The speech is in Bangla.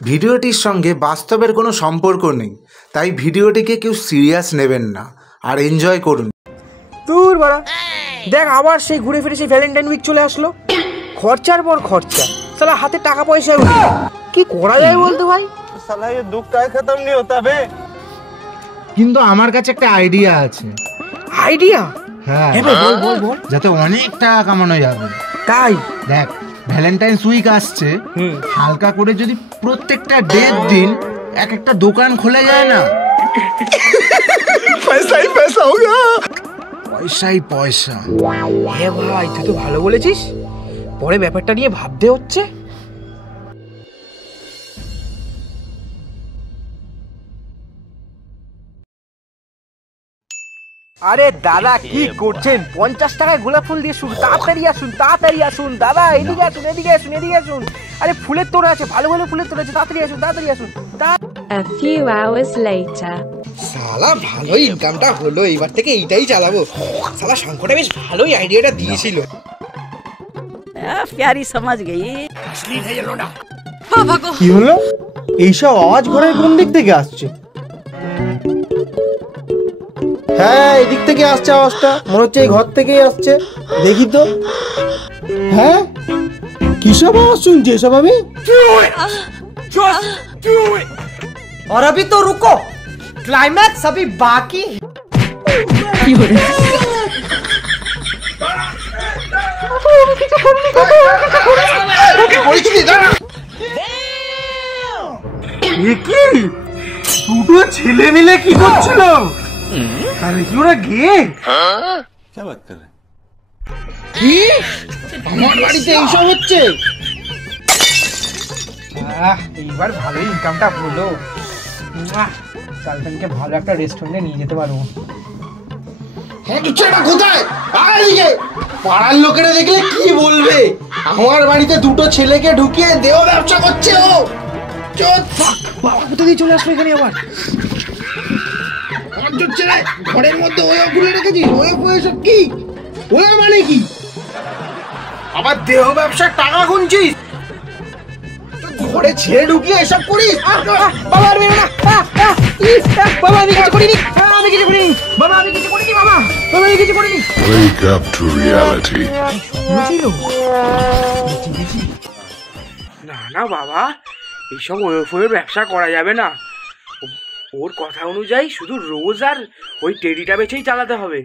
ভিডিওটির সঙ্গে বাস্তবের কোনো সম্পর্ক নেই, তাই ভিডিওটিকে কেউ সিরিয়াস নেবেন না আর এনজয় করুন। দূর বাড়া, দেখ আবার সেই ঘুরে ফিরে সেই ভ্যালেন্টাইন উইক চলে আসলো। খরচার পর খরচা, সালা হাতে টাকা পয়সা কি করা যায় বলতো ভাই? साला ये दुख का खत्म नहीं होता बे। কিন্তু আমার কাছে একটা আইডিয়া আছে। আইডিয়া? হ্যাঁ বল বল বল। যাতে অনেক টাকা কামানো যাবে। তাই দেখ, ভ্যালেন্টাইন্স উইক আসছে, হালকা করে যদি প্রত্যেকটা ডের দিন এক একটা দোকান খোলা যায় না, पैसा ही पैसा होगा। পয়সাই পয়সা। হ্যাঁ ভাই, তুই তো ভালো বলেছিস। পরে ব্যাপারটা নিয়ে ভাবতে হচ্ছে। আরে দাদা কি করছেন? 50 টাকায় গোলাপ ফুল দিয়ে শুন, তাড়াতাড়ি আসুন তাড়াতাড়ি আসুন দাদা, এদিকে আসুন এদিকে আসুন এদিকে আসুন। আরে ফুলের তোড়া আছে, ভালো ভালো ফুলের তোড়া আছে, তাড়াতাড়ি আসুন তাড়াতাড়ি আসুন। A few hours later. শালা ভালোই ইনকামটা হলো, এবার থেকে এইটাই চালাবো। শালা শঙ্করটা বেশ ভালোই আইডিয়াটা দিয়েছিল। प्यारी समझ गई। কি হলো? এইসব আওয়াজ ঘরের কোন দিক থেকে আসছে? হ্যাঁ, এদিক থেকে আসছে আওয়াজটা, মনে হচ্ছে এই ঘর থেকেই আসছে। দেখি তো। হ্যাঁ, কিসব আওয়াজ শুনছি এসব আমি? और अभी तो रुको, क्लाइमैक्स अभी बाकी। দুটো ছেলে মিলে কি করছিল? আরে কি ওরা গে? কি আমার বাড়িতে এইসব হচ্ছে? এইবার ভালোই ইনকামটা হলো। কালকে ভালো একটা রেস্টুরেন্টে নিয়ে যেতে পারবো। হ্যাঁ, কোথায়? পাড়ার লোকেরা দেখলে কি বলবে? আমার বাড়িতে দুটো ছেলেকে ঢুকিয়ে দেহ ব্যবসা করছে ও। বাবা কোথা দিয়ে চলে আসলো এখানে আবার? আমার জন্য ঘরের মধ্যে ওয়ে খুলে রেখেছিস। ওয়ে সব কি? ওয়ে মানে কি? আবার দেহ ব্যবসার টাকা গুনছিস? ঘরে ছেড়ে ঢুকিয়ে এসব করিস? বাবা আর বেরো না। বাবা আমি কিছু করিনি, আমি কিছু করিনি বাবা, আমি কিছু করিনি বাবা, বাবা আমি কিছু করিনি। Wake up to reality. না না বাবা, এইসব ওয়েফের ব্যবসা করা যাবে না। ওর কথা অনুযায়ী শুধু রোজ আর ওই টেডিটা বেচেই চালাতে হবে।